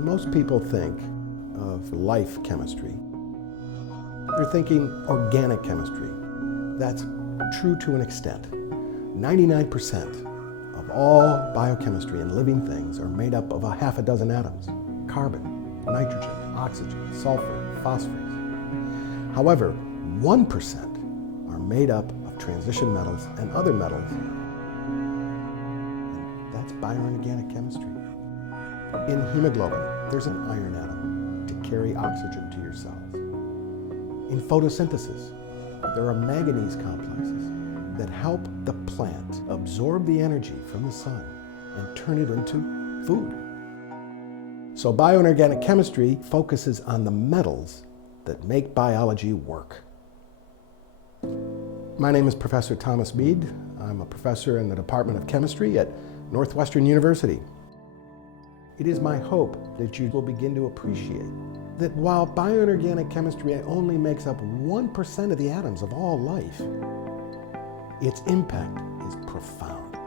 When most people think of life chemistry, they're thinking organic chemistry. That's true to an extent. 99% of all biochemistry and living things are made up of a half a dozen atoms: carbon, nitrogen, oxygen, sulfur, phosphorus. However, 1% are made up of transition metals and other metals. And that's bioorganic chemistry. In hemoglobin, there's an iron atom to carry oxygen to your cells. In photosynthesis, there are manganese complexes that help the plant absorb the energy from the sun and turn it into food. So bioinorganic chemistry focuses on the metals that make biology work. My name is Professor Thomas Mead. I'm a professor in the Department of Chemistry at Northwestern University. It is my hope that you will begin to appreciate that while bioinorganic chemistry only makes up 1% of the atoms of all life, its impact is profound.